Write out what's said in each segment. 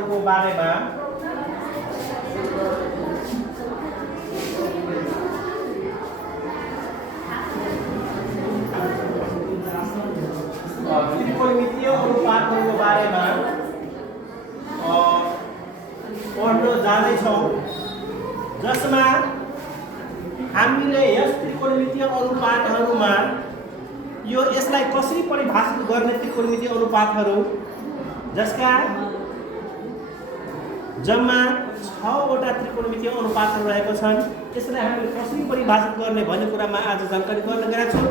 अनुपातहरूको बारेमा त्रिकोणमितीय अनुपातहरूको बारेमा पढ्न जाँदैछौँ, जसमा हामीले यस त्रिकोणमितीय अनुपातहरूमा यसलाई कसरी परिभाषित गर्ने त्रिकोणमितीय अनुपातहरू, जसका जम्मा 6 वटा त्रिकोणमितीय अनुपातहरू रहेको छन्, यसलाई हामीले कसरी परिभाषित गर्ने भन्ने कुरामा आज जानकारी गर्न गएका छौँ।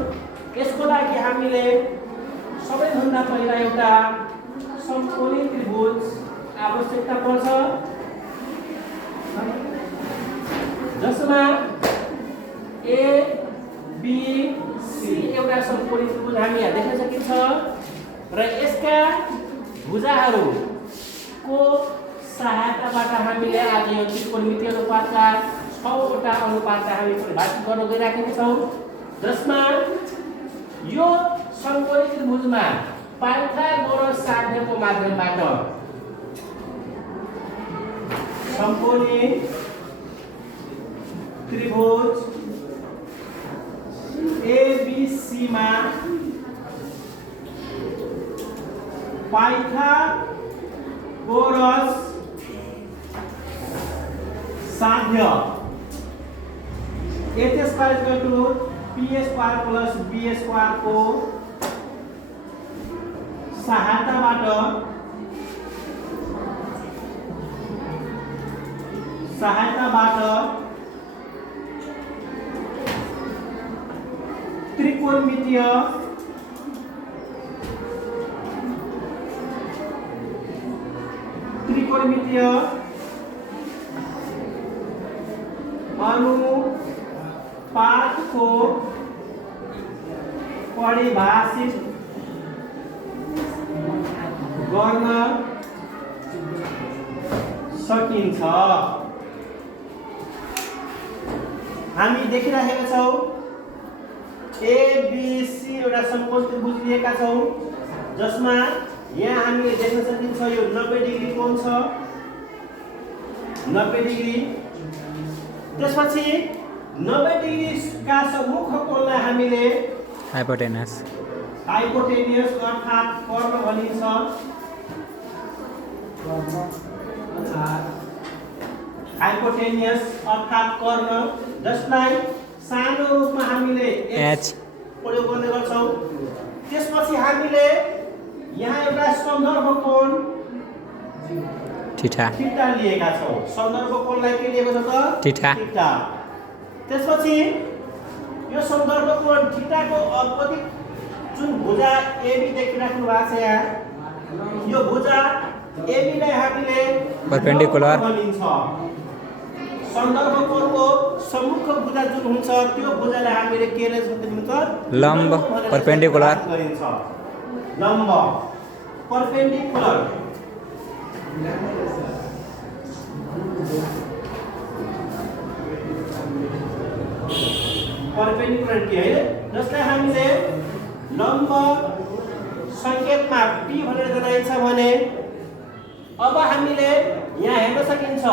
यसको लागि हामीले सबैभन्दा पहिला एउटा समकोणी त्रिभुज आवश्यकता पर्छ, जसमा ABC एउटा समकोणी त्रिभुज हामी यहाँ देख्न सकिन्छ र यसका भुजाहरूको सहायताबाट हामीले आज यो त्रिकोणमितीय अनुपातका 6 वटा अनुपातलाई हामी परिभाषित गर्न गइराखेका छौँ, जसमा यो समकोणी त्रिभुजमा पाइथागोरस साध्यको माध्यमबाट समकोणी त्रिभुज ABC मा पाइथागोरस साध्य a² = p² + b² को सहायताबाट त्रिकोणमितीय अनुपात को परिभाषित गर्न सकिन्छ। हामी देखिरहेका छौँ ABC एउटा समकोण त्रिभुज लिएका छौँ, जसमा यहाँ हामीले देख्न सकिन्छ यो 90 डिग्री कोण छ, 90 डिग्री। त्यसपछि 90 डिग्री का सम्मुख कोणलाई हामीले हाइपोटेन्युस अर्थात् कर्ण भनिन्छ। हाइपोटेन्युस अर्थात् कर्ण, जसलाई सानो रूपमा हामीले h प्रयोग गर्ने गर्छौँ। त्यसपछि हामीले यहाँ एउटा सन्दर्भ कोण थीटा लिएका छौँ। सन्दर्भ कोणलाई के लिएको छ त? थीटा। त्यसपछि यो सन्दर्भ कोण थीटाको अपोजिट जुन भुजा AB देखिराख्नु भएको छ यहाँ, यो भुजा AB लाई हामीले परपेन्डिकुलर भनिन्छ। सन्दर्भ कोणको सम्मुख भुजा जुन हुन्छ त्यो भुजालाई हामीले के भनिन्छ? लम्ब परपेन्डिकुलर गरिन्छ। लम्ब परपेन्डिकुलर परपेन्डिकुलरिटी है, जसलाई हामीले लम्ब संकेतमा P भनेर जनाइन्छ भने अब हामीले यहाँ हेर्न सकिन्छ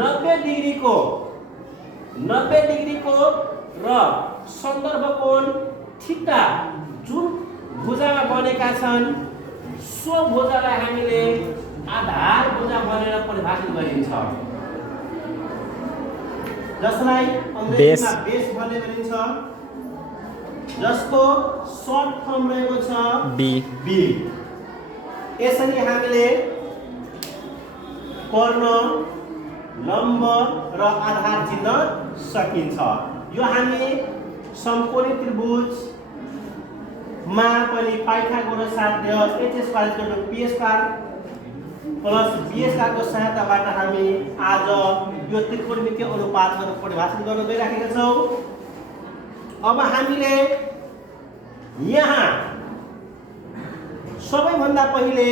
90 डिग्रीको र सन्दर्भ कोण थीटा जुन भुजामा बनेका छन्, सो भुजालाई हामीले आधार भुजा भनेर परिभाषित गरिन्छ, जसलाई अंग्रेजीमा बेस भन्ने गरिन्छ, जसको सर्ट फर्म रहेको छ B। यसरी हामीले कर्ण, लम्ब र आधार चिन्न सकिन्छ। यो हामी समकोणी त्रिभुज मा पनि पाइथागोरस साध्य h² = p² + b² को सहायताबाट हामी आज यो त्रिकोणमितीय अनुपातहरू परिभाषित गर्न गइराखेका छौँ। अब हामीले यहाँ सबैभन्दा पहिले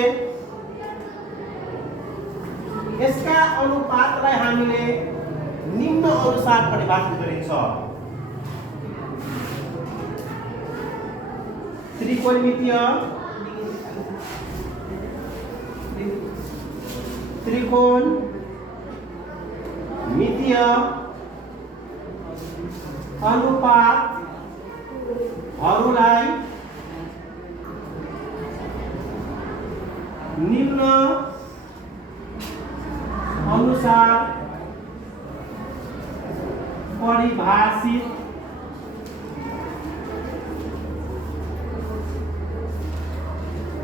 यसका अनुपातलाई हामीले निम्न अनुसार परिभाषित गरिन्छ। त्रिकोणमितीय अनुपातहरूलाई निम्न अनुसार परिभाषित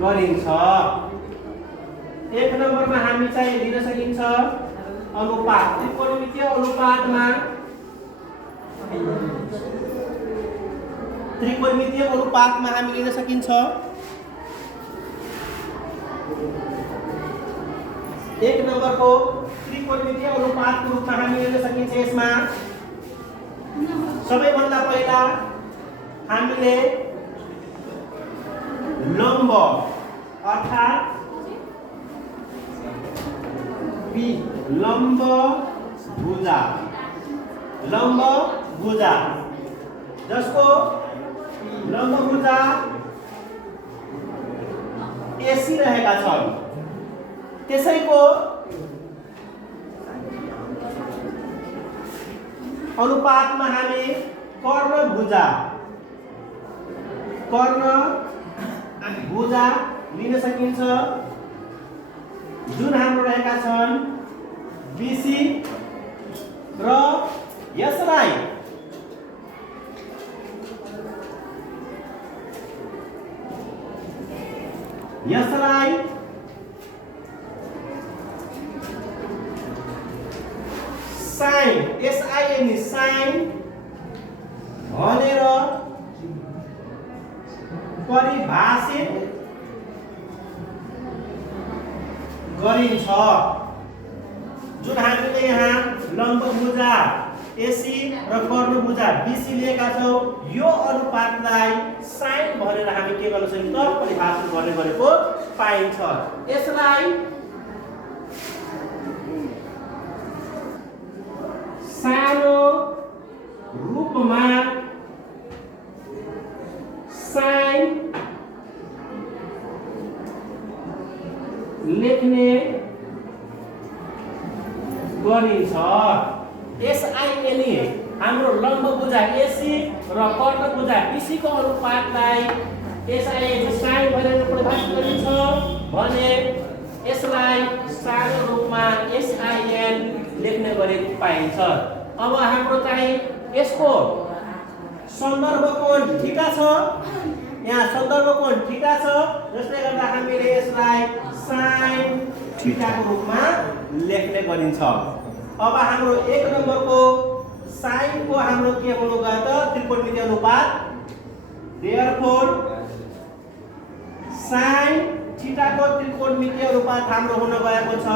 गरिन्छ। एक नम्बरमा हामी चाहिँ लिन सकिन्छ अनुपात। त्रिकोणमितीय अनुपातमा हामी लिन सकिन्छ एक नम्बरको त्रिकोणमितीय अनुपातको रूपमा हामी लिन सकिन्छ। यसमा सबैभन्दा पहिला हामीले लम्ब अर्थात् लम्ब भुजा जसको लम्ब भुजा एसी रहेका छन् त्यसैको अनुपातमा हामी कर्ण भुजा लिन सकिन्छ जुन हाम्रो रहेका छन् बीसी र यसलाई साइन एसआइएन साइन भनेर परिभाषित गरिन्छ। जुन हामीले यहाँ लम्ब भुजा एसी र कर्ण भुजा बीसी लिएका छौँ यो अनुपातलाई साइन भनेर हामी के गर्न सकिन्छ परिभाषित गर्ने गरेको पाइन्छ। यसलाई सानो रूपमा साइन लेख्ने गरिन्छ। एसआइएनए हाम्रो लम्ब भुजा एसी र कर्ण भुजा बीसी को अनुपातलाई एसआइएन साइन भनेर परिभाषित गरिन्छ भने यसलाई सानो रूपमा एसआइएन लेख्ने गरेको पाइन्छ। अब हाम्रो चाहिँ यसको सन्दर्भ कोण थीटा छ, यहाँ सन्दर्भ कोण थीटा छ जसले गर्दा हामीले यसलाई साइन थीटाको रूपमा लेख्ने गरिन्छ। अब हाम्रो एक नम्बरको साइनको हाम्रो के हुनु गयो त त्रिकोणमितीय अनुपात देयरफोर साइन थीटाको त्रिकोणमितीय अनुपात हाम्रो हुन गएको छ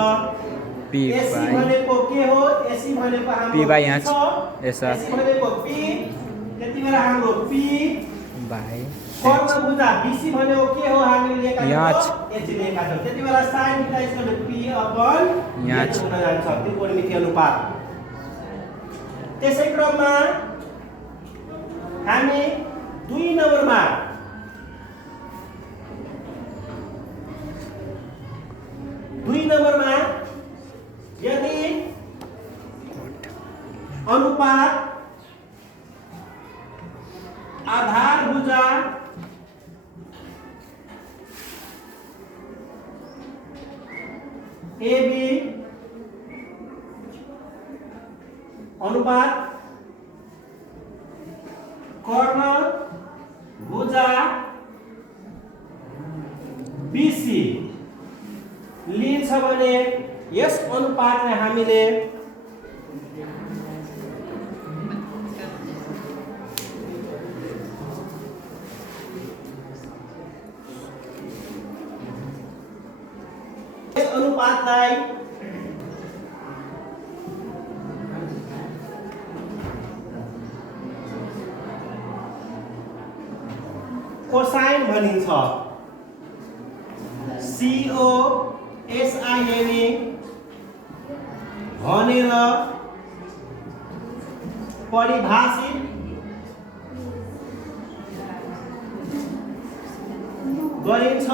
एसी भनेको के हो एसी भनेको हाम्रो पी बाइ यहाँ एसी भनेको पी त्यतिबेला हाम्रो पी बाइ कर्ण भुजा बीसी भनेको के हो हामीले लेखेका छौं एच लेखेका छौं त्यतिबेला sine theta equal to P upon H हुन जान्छ त्रिकोणमितीय अनुपात। त्यसै क्रममा हामी 2 नम्बरमा यदि अनुपात आधार भुजा AB अनुपात कर्ण भुजा BC लिन्छ भने यस अनुपातलाई हामीले यस अनुपातलाई कोसाइन भनिन्छ। COSINE भनेर परिभाषित गरिन्छ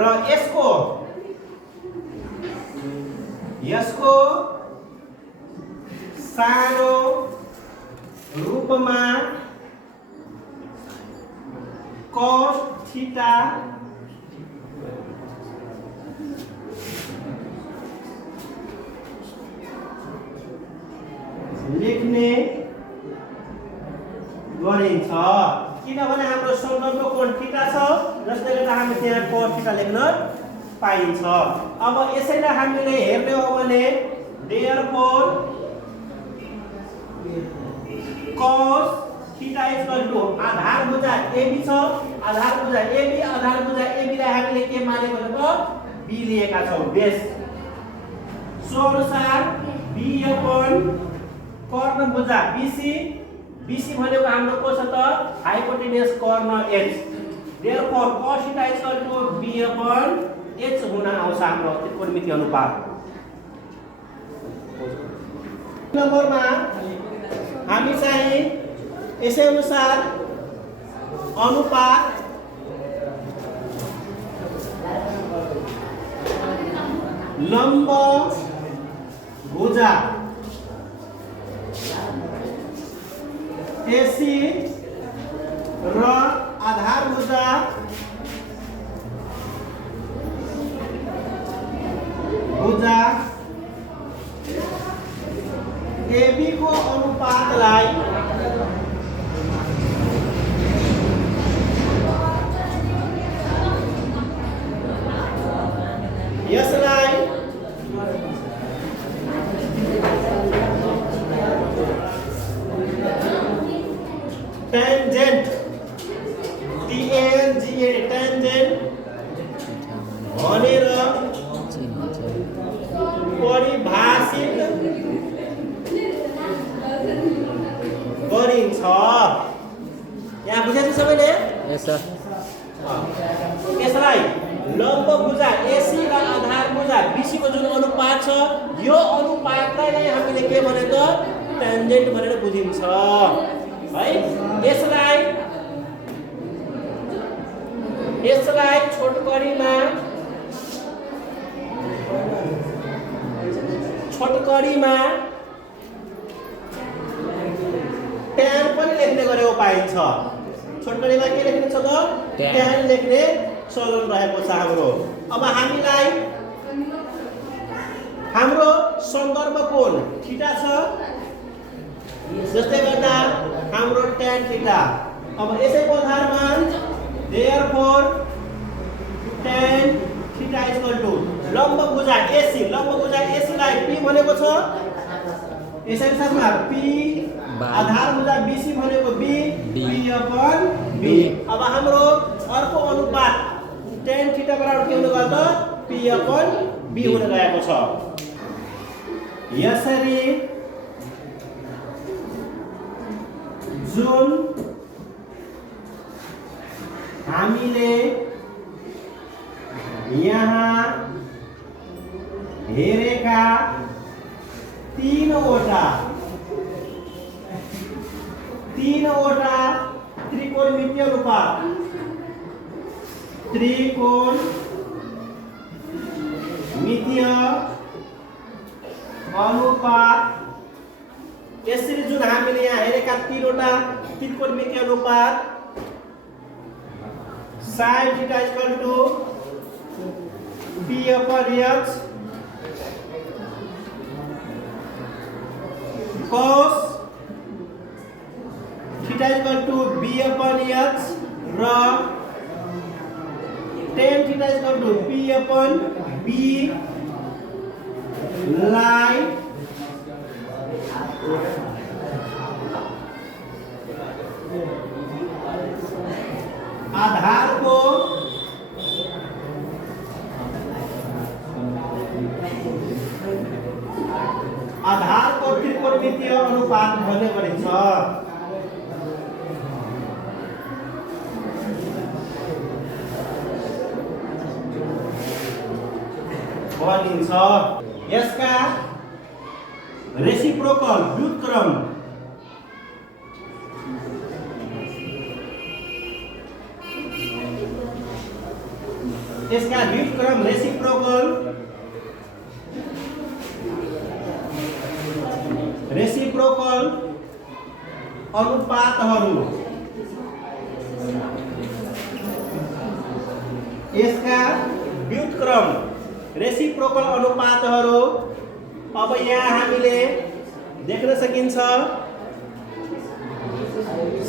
र यसको यसको सानो रूपमा cos थीटा लेख्ने गरिन्छ किनभने हाम्रो सन्दर्भ कोण थीटा छ जसले गर्दा हामी त्यहाँ cos थीटा लेख्न पाइन्छ। अब यसैलाई हामीले हेर्ने हो भने therefore cos theta equal to आधार भुजा AB छ आधार भुजा AB लाई हामीले के मानेको छ त B लिएका छौं बेस सो अनुसार B अपन कर्ण भुजा BC भनेको हाम्रो को छ त हाइपोटेन्युस कर्ण H therefore cos theta equal to B upon H हुन आउँछ हाम्रो त्रिकोणमिति अनुपात। नम्बरमा हामी चाहिँ यसै अनुसार अनुपात लम्ब भुजा AC र आधार भुजा AB को अनुपातलाई यसलाई टेन्जेन्ट टेन्जेन्ट भनेर परिभाषित गरिन्छ। यहाँ बुझ्नु सबैले? यस सर। यसलाई लम्ब भुजा AC र आधार भुजा BC को जुन अनुपात छ यो अनुपातलाई नै हामीले के भनेको टेन्जेन्ट भनेर बुझिन्छ है। यसलाई छोटकरीमा ट्यान पनि लेख्ने गरेको पाइन्छ। छोटकरीमा के लेख्ने छ त ट्यान लेख्ने चलन रहेको छ हाम्रो। अब हामीलाई हाम्रो सन्दर्भ कोण थीटा छ जसले गर्दा हाम्रो tan थीटा अब यसैको आधारमा therefore tan theta equal to लम्ब भुजा AC लाई P भनेको छ यसैको साथमा P आधार भुजा BC भनेको B अपन B। अब हाम्रो अर्को अनुपात tan थीटा बराबर के हुन गयो त P अपन B हुन गएको छ। यसरी जुन हामीले यहाँ हेरेका तीनवटा त्रिकोणमितीय अनुपात यसरी जुन हामीले यहाँ हेरेका तीनवटा त्रिकोणमितीय अनुपात sin theta equal to P upon H cos theta equal to B upon H र tan theta equal to P upon B लाई आधार को त्रिकोणमितीय अनुपात भन्ने गरिन्छ। यसका रेसिप्रोकल व्युत्क्रम रेसिप्रोकल अनुपातहरू यसका व्युत्क्रम रेसिप्रोकल अनुपातहरू अब यहाँ हामीले देख्न सकिन्छ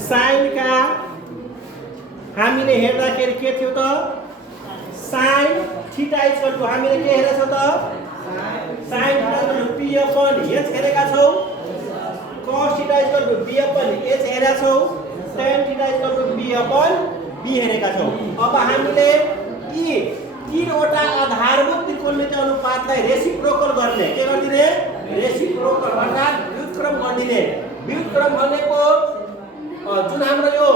साइनका हामीले हेर्दाखेरि के थियो त साइन थीटा इक्वल टु हामीले के हेरेछौँ त sine theta equal to p upon h हेरेका छौँ cos theta equal to b upon h हेरेका छौँ tan theta equal to b upon b हेरेका छौँ। अब हामीले यी तीनवटा आधारभूत त्रिकोणमिति अनुपातलाई रेसिप्रोकल गर्ने के गर्दिने रेसिप्रोकल अर्थात् व्युत्क्रम गर्दिने। व्युत्क्रम भनेको जुन हाम्रो यो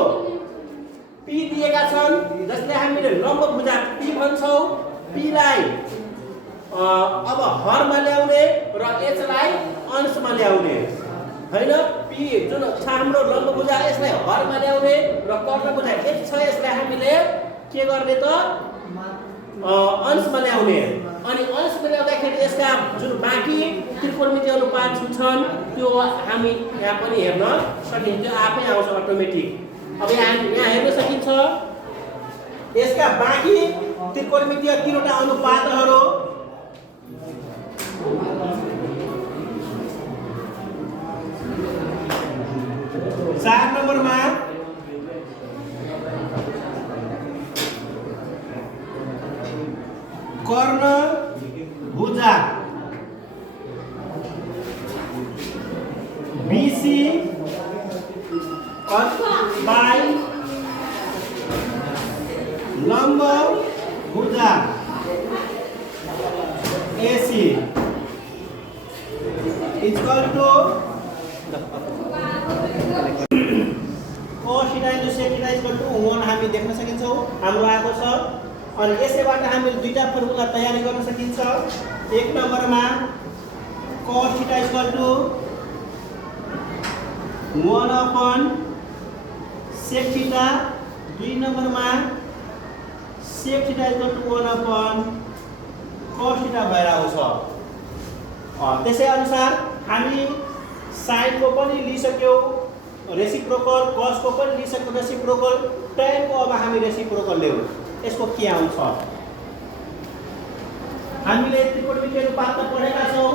p दिएका छन् जसले हामीले लम्ब भुजा p भन्छौँ p लाई अब हरमा ल्याउने र h लाई अंशमा ल्याउने हैन। p जुन छ हाम्रो लम्ब भुजा यसलाई हरमा ल्याउने र कर्ण भुजा h छ यसलाई हामीले के गर्ने त अंशमा ल्याउने अनि अंशमा ल्याउँदाखेरि यसका जुन बाँकी त्रिकोणमिति अनुपात छन् त्यो हामी यहाँ पनि हेर्न सकिन्छ आफै आउँछ अटोमेटिक। अब यहाँ हेर्न सकिन्छ यसका बाँकी त्रिकोणमितीय तीनवटा अनुपातहरू 4 नम्बरमा कर्ण भुजा BC बाई लम्ब भुजा AC equal to cos theta into sec theta equal to 1 हामी देख्न सकिन्छौँ हाम्रो आएको छ। अनि यसैबाट हामीले दुईटा फर्मुला तयारी गर्न सकिन्छ। एक नम्बरमा cos theta equal to 1 upon sec theta, दुई नम्बरमा sec theta equal to 1 upon cos theta भएर आउँछ। त्यसै अनुसार हामी sin को पनि लिइसक्यौँ रेसिप्रोकल, cos को पनि लिइसक्यौँ रेसिप्रोकल, tan को अब हामी रेसिप्रोकल ल्याउँ। यसको के आउँछ हामीले त्रिकोणमिति अनुपात त पढेका छौँ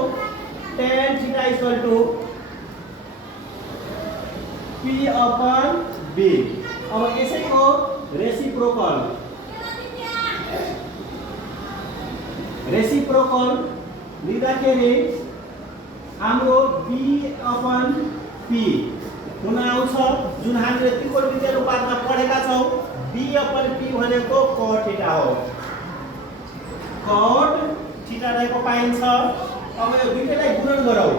tan theta equal to p upon b। अब यसैको रेसिप्रोकल लिँदाखेरि हाम्रो b अपन p हुन आउँछ जुन हामीले त्रिकोणमिति अनुपातमा पढेका छौँ। b अपन p भनेको cot थीटा हो, cot थीटा रहेको पाइन्छ। अब यो दुईटैलाई गुणन गरौँ,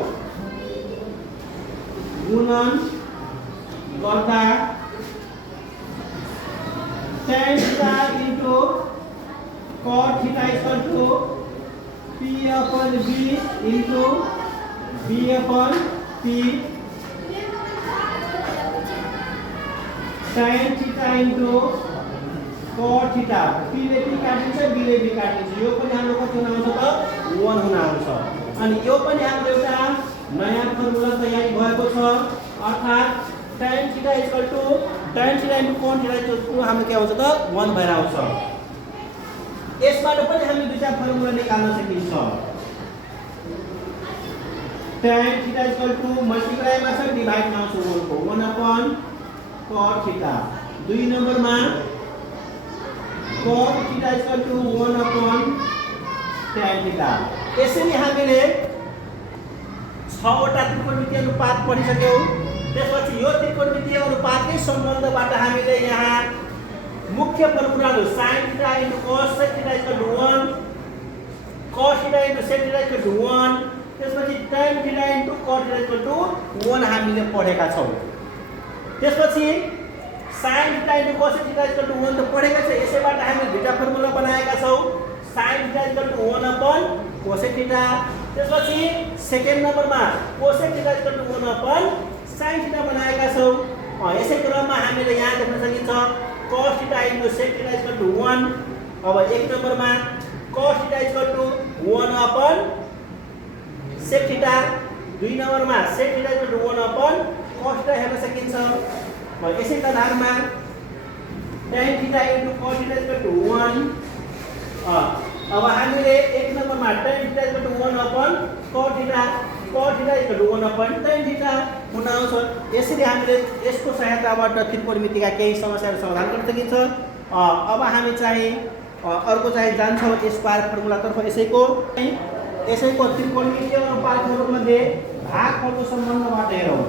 गुणन गर्दा tan theta into cot theta equal to p upon b into b upon p tan theta into cot theta p ले p काटिन्छ b ले b काटिन्छ यो पनि हाम्रो कति हुन आउँछ त 1 हुन आउँछ। अनि यो पनि हाम्रो एउटा नयाँ फर्मुला तयारी भएको छ अर्थात् tan theta equal to tan theta into cot theta equal to हाम्रो के आउँछ त 1 भएर आउँछ। यसबाट पनि हामी दुईटा फर्मुला निकाल्न सकिन्छ। tan थीटा इक्वल टु मल्टिप्लाईमा छ डिभाइडमा आउँछ 1 को 1 अपन cot थीटा, दुई नम्बरमा cot theta equal to 1 upon tan theta. यसरी हामीले 6 वटा त्रिकोणमिति अनुपात पढिसक्यौँ। त्यसपछि यो त्रिकोणमिति अनुपातकै सम्बन्धबाट हामीले यहाँ मुख्य फर्मुलाहरू sin theta into cos theta equal to 1, cos theta into sec theta equal to 1, त्यसपछि tan theta into cot theta equal to 1 हामीले पढेका छौँ। त्यसपछि sin theta into cos theta equal to 1 त पढेका छ। यसैबाट हामीले दुईटा फर्मुला बनाएका छौँ sin theta equal to 1 upon cos theta. त्यसपछि सेकेन्ड नम्बरमा cos theta equal to 1 upon sin theta बनाएका छौँ। यसै क्रममा हामीले यहाँ देख्न सकिन्छ cos theta into sec theta equal to 1। अब एक नम्बरमा cos theta equal to 1 upon sec theta, दुई नम्बरमा sec theta equal to 1 upon cos theta हेर्न सकिन्छ। यसै आधारमा tan थीटा into cos थीटा is equal to 1। अब हामीले एक नम्बरमा tan theta is equal to 1 upon cos थीटा is equal to 1 upon tan theta हुन आउँछ। यसरी हामीले यसको सहायताबाट त्रिकोणमितिका केही समस्याहरू समाधान गर्न सकिन्छ। अब हामी चाहिँ अर्को चाहिँ जान्छौँ स्क्वायर फर्मुलातर्फ। यसैको त्रिकोणमितीय अनुपातहरूमध्ये भागफलको सम्बन्धबाट हेरौँ।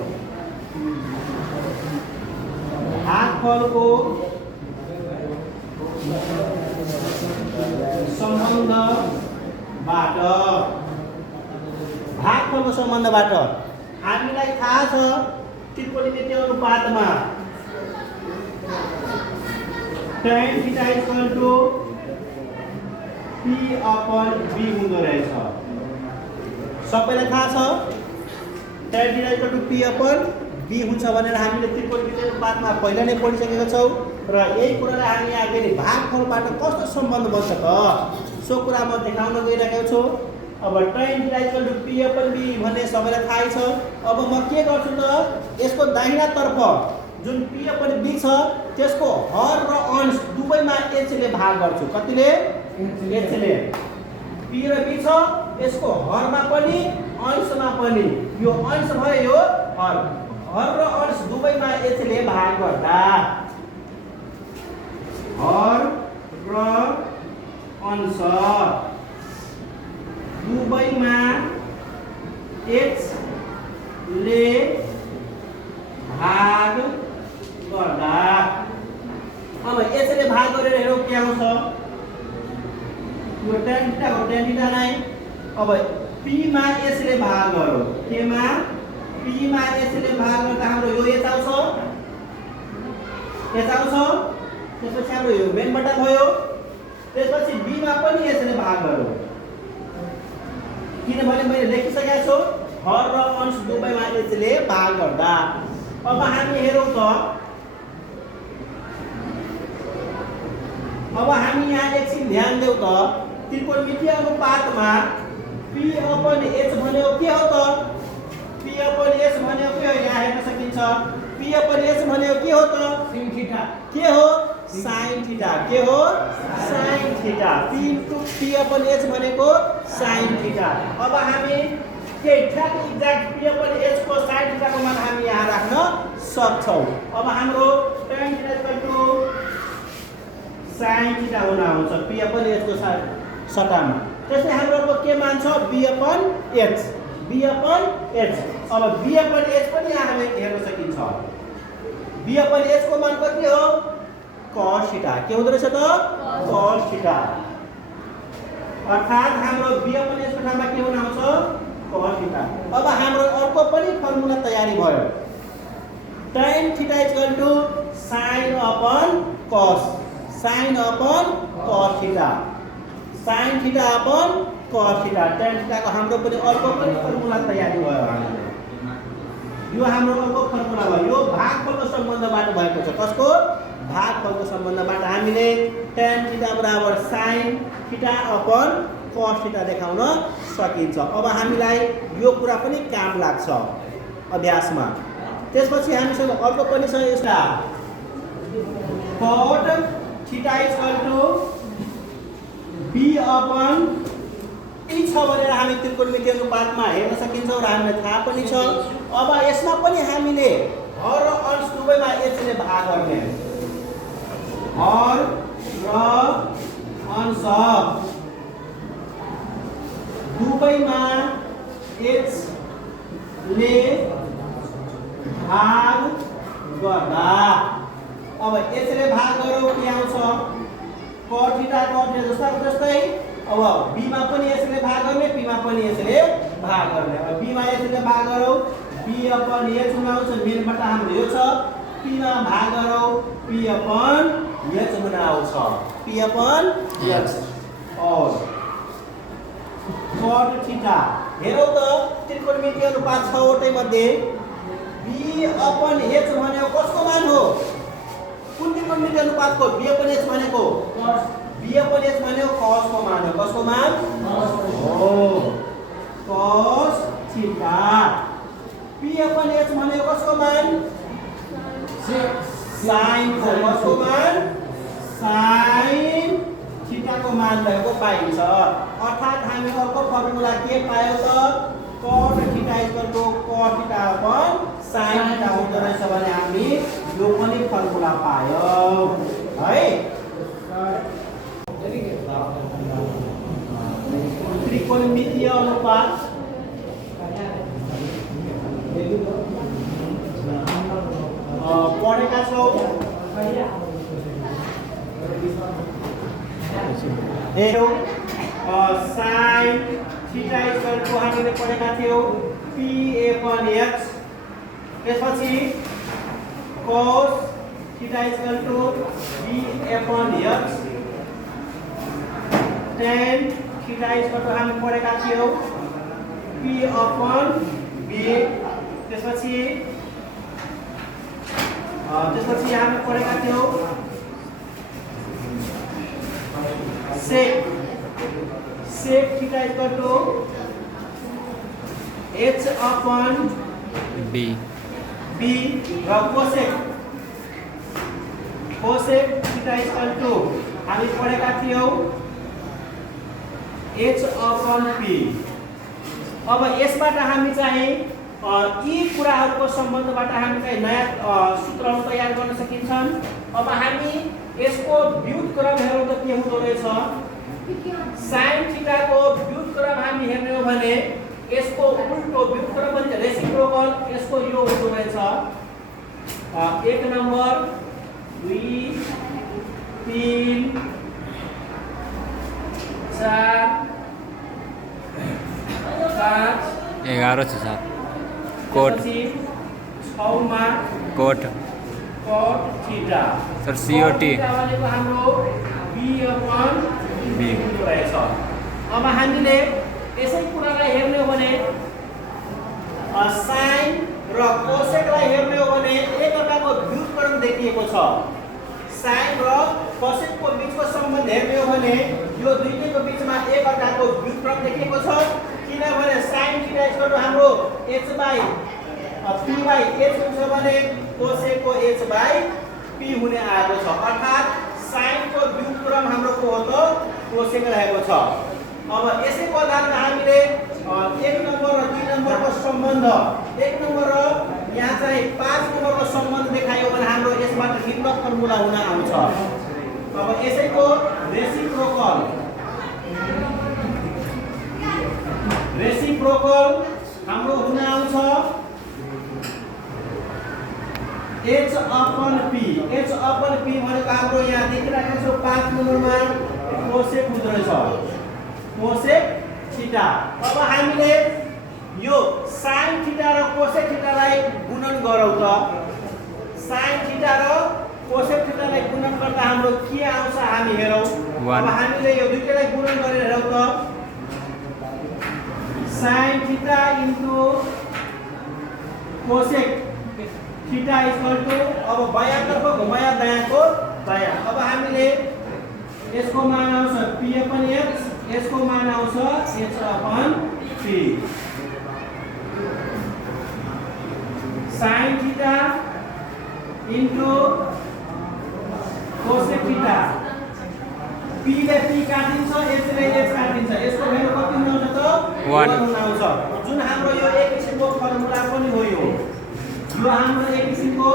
भागफलको सम्बन्धबाट हामीलाई थाहा छ त्रिकोणमितीय अनुपातमा tan theta is equal to P upon B हुँदो रहेछ। सबैलाई थाहा छ tan theta is equal to P upon B हुन्छ भनेर हामीले त्रिकोणमितीय अनुपातमा पहिला नै पढिसकेका छौँ र यही कुरालाई हामी अगाडि भागफलबाट कस्तो सम्बन्ध बन्छ त सो कुरा म देखाउन गइरहेको छु। अब tan theta is equal to P upon B भन्ने सबैलाई थाहै छ। अब म के गर्छु त यसको दाहिनातर्फ जुन P upon B छ त्यसको हर र अंश दुवैमा h ले भाग गर्छु। कतिले? h ले। P र B छ यसको हरमा पनि अंशमा पनि। यो अंश भयो यो हर र अंश दुवैमा h ले भाग गर्दा हर र अंश दुवैमा h ले भाग गर्दा अब h ले भाग गरेर हेरौँ के आउँछ। यो tan थीटा हो, tan थीटा नै। अब p मा h ले भाग गरौँ। केमा? p मा h ले भाग गर्दा हाम्रो यो h आउँछ। त्यसपछि हाम्रो यो मेनबाट भयो। त्यसपछि b मा पनि h ले भाग गरौँ। किनभने मैले लेखिसकेको छु हर र अंश दुवैमा h ले भाग गर्दा। अब हामी हेरौँ त अब हामी यहाँ एकछिन ध्यान देऊ त त्रिकोणमितीय अनुपातमा P upon H भनेको के हो त? P upon H भनेको के हो? यहाँ हेर्न सकिन्छ। P upon H भनेको के हो त? sin theta. के हो? sin theta. के हो? sin theta. P into P upon H भनेको sin थीटा। अब हामी के ठ्याक एक्ज्याक्ट P upon H को sin थीटाको मान हामी यहाँ राख्न सक्छौँ। अब हाम्रो tan theta is equal to sin theta हुन आउँछ P upon H को सट्टामा। त्यसले हाम्रो के मान छ? B upon H। B upon H। अब B upon H पनि यहाँ हामी हेर्न सकिन्छ। B upon H को मान कति हो? cos theta. के हुँदो रहेछ त? cos theta. अर्थात् हाम्रो B upon H को ठाउँमा के हुन आउँछ? cos theta. अब हाम्रो अर्को पनि फर्मुला तयारी भयो। tan theta is equal to sin upon cos। sin upon cos theta. sin theta upon cos theta. tan theta को हाम्रो पनि अर्को पनि फर्मुला तयारी भयो हामीले। यो हाम्रो अर्को फर्मुला भयो। यो भागफलको सम्बन्धबाट भएको छ। कसको? भागफलको सम्बन्धबाट हामीले tan थीटा बराबर sin theta upon cos theta देखाउन सकिन्छ। अब हामीलाई यो कुरा पनि काम लाग्छ अभ्यासमा। त्यसपछि हामीसँग अर्को पनि छ यसमा cot theta is equal to B upon P छ भनेर हामी त्रिकोणमितीय अनुपातमा हेर्न सकिन्छौँ र हामीलाई थाहा पनि छ। अब यसमा पनि हामीले हर र अंश दुवैमा h ले भाग गर्ने। हर र अंश दुवैमा h ले भाग गर्दा अब h ले भाग गरौँ के आउँछ? cot थीटा जस्तै। अब b मा पनि h ले भाग गर्ने, p मा पनि h ले भाग गर्ने। अब b मा h ले भाग गरौँ b upon h हुन आउँछ। मेनबाट हाम्रो यो छ। p मा भाग गरौँ p upon h हुन आउँछ। p upon h और cot थीटा हेरौँ त त्रिकोणमितीय अनुपात 6 वटै मध्ये b upon h भनेको कसको मान हो? कुन त्रिकोणमितीय अनुपातको? b upon h भनेको b upon h भनेको cos को मान हो। कसको मान? हो cos theta. p upon h भनेको कसको मान sin को कसको मान sin थीटाको मान भएको पाइन्छ। अर्थात् हामी अर्को फर्मुला के पायौ त cot theta cot theta upon sin theta हुँदो रहेछ भने हामी यो पनि फर्मुला पायौ है। त्रिकोणमितीय अनुपात पढेका छौ sin थीटा हामीले पढेका थियौ p upon x त्यसपछि cos theta b upon x tan theta हामी पढेका थियौ p upon b त्यसपछि हामी पढेका थियौ sec theta h upon b र cosec थीटा हामी पढेका थियौ h upon p। अब यसबाट हामी चाहिँ यी कुराहरूको सम्बन्धबाट हामी चाहिँ नयाँ सूत्रहरू तयार गर्न सकिन्छन्। अब हामी यसको व्युत्क्रम हेरौँ त के हुँदो रहेछ। sin थीटाको व्युत्क्रम हामी हेर्ने हो भने यसको उल्टो व्युत्क्रम भन्छ रेसिप्रोकल यसको यो हुँदो रहेछ 1 नम्बर 2 3 4 5 11 छ sir cot cot theta sir COT भनेको हाम्रो b upon b हुँदो रहेछ। अब हामीले यसै कुरालाई हेर्ने हो भने sin र cosecलाई हेर्ने हो भने एकअर्काको व्युत्क्रम देखिएको छ। sin र cosecको बीचको सम्बन्ध हेर्ने हो भने यो दुईटैको बीचमा एकअर्काको व्युत्क्रम देखिएको छ। किनभने sin थीटा हाम्रो h/p/h हुन्छ भने cosecको h/p हुने आएको छ। अर्थात् sin को व्युत्क्रम हाम्रो को हो त cosec रहेको छ। अब यसैको आधारमा हामीले 1 नम्बर र 2 नम्बरको सम्बन्ध 1 नम्बर र यहाँ चाहिँ 5 नम्बरको सम्बन्ध देखायो भने हाम्रो यसबाट निम्न फर्मुला हुन आउँछ। अब यसैको रेसिप्रोकल हाम्रो हुन आउँछ h upon p भनेको हाम्रो यहाँ देखिरहेको छ 5 नम्बरमा cosec हुँदो रहेछ cosec थीटा। अब हामीले यो sin थीटा र cosec थीटालाई गुणन गरौँ त sin थीटा र cosec थीटालाई गुणन गर्दा हाम्रो के आउँछ हामी हेरौँ। अब हामीले यो दुईटैलाई गुणन गरेर हेरौँ त sin theta into cosec theta अब बायाँतर्फ घुमाया दायाँको दायाँ। अब हामीले यसको मान आउँछ p upon x यसको मान आउँछ h upon p। sin theta into cosec theta p ले p काटिन्छ h ले h काटिन्छ यसको भ्यालु कति हुन आउँछ त 1 हुन आउँछ। जुन हाम्रो यो एक किसिमको फर्मुला पनि हो यो हाम्रो एक किसिमको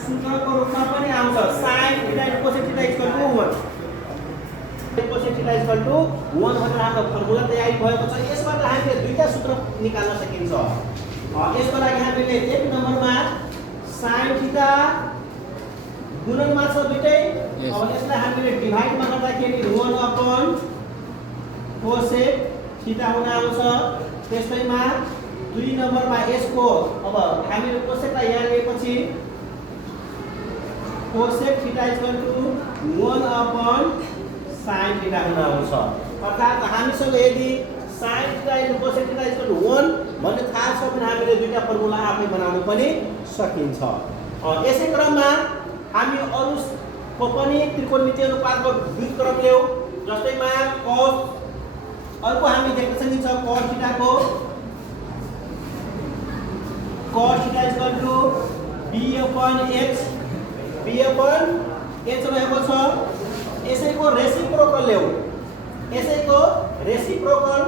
सूत्रको रूपमा पनि आउँछ sin theta cosec theta 1 cosec theta 1 भनेर हाम्रो फर्मुला तयारी भएको छ। यसबाट हामीले दुईटा सूत्र निकाल्न सकिन्छ। यसको लागि हामीले 1 नम्बरमा sin थीटा गुणनमा छ दुईटै। अब यसलाई हामीले डिभाइडमा गर्दाखेरि 1 upon cosec थीटा हुन आउँछ। त्यसैमा 2 नम्बरमा यसको अब हामीले cosecलाई यहाँ लिएपछि cosec theta 1 upon sin theta हुन आउँछ। अर्थात् हामीसँग यदि sin थीटा cosec थीटा 1 भन्ने थाहा छ भने हामीले दुईटा फर्मुला आफै बनाउन पनि सकिन्छ। यसै क्रममा हामी अरूको पनि त्रिकोणमितीय अनुपातको व्युत्क्रम ल्याऊ। जस्तैमा cos अर्को हामी देख्न सकिन्छ cos थीटा B/H रहेको छ। यसैको रेसिप्रोकल ल्याऊ। यसैको रेसिप्रोकल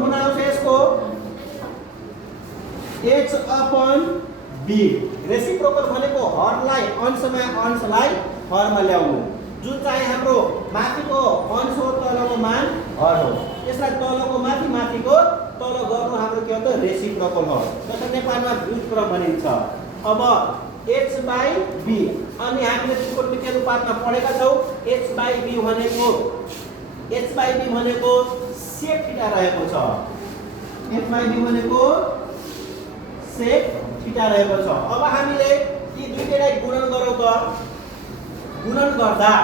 हुन आउँछ यसको H/B। रेसिप्रोकल भनेको हरलाई अंशलाई हरमा ल्याउनु। जुन चाहिँ हाम्रो माथिको अंश हो, तलको मान हर हो। यसलाई तलको माथि, माथिको तल गर्नु हाम्रो के हो त रेसिप्रोकल हो। जसलाई नेपालमा व्युत्क्रम भनिन्छ। अब H/B अनि हामीले त्यसको के रूपमा पढेका छौं। H/B भनेको सेक थीटा रहेको छ। H/B भनेको सेक थीटा रहेको छ। अब हामीले यी दुईटैलाई गुणन गरौँ त। गुणन गर्दा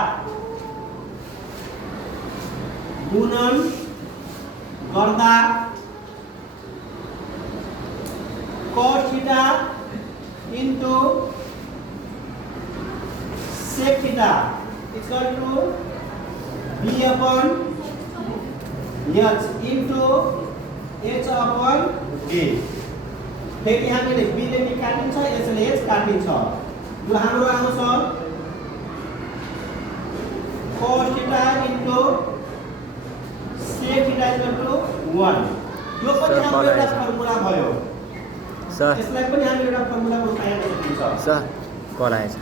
cos theta into sec theta equal to B/H into H/B। फेरि हामीले B ले B काटिन्छ, H ले H काटिन्छ। यो हाम्रो आउँछ cos theta into sec theta equal to 1। यो पनि हाम्रो एउटा फर्मुला भयो। सर यसलाई पनि हामीले एउटा फर्मुलाको रूपमा हेर्न सकिन्छ। सर कल आएछ।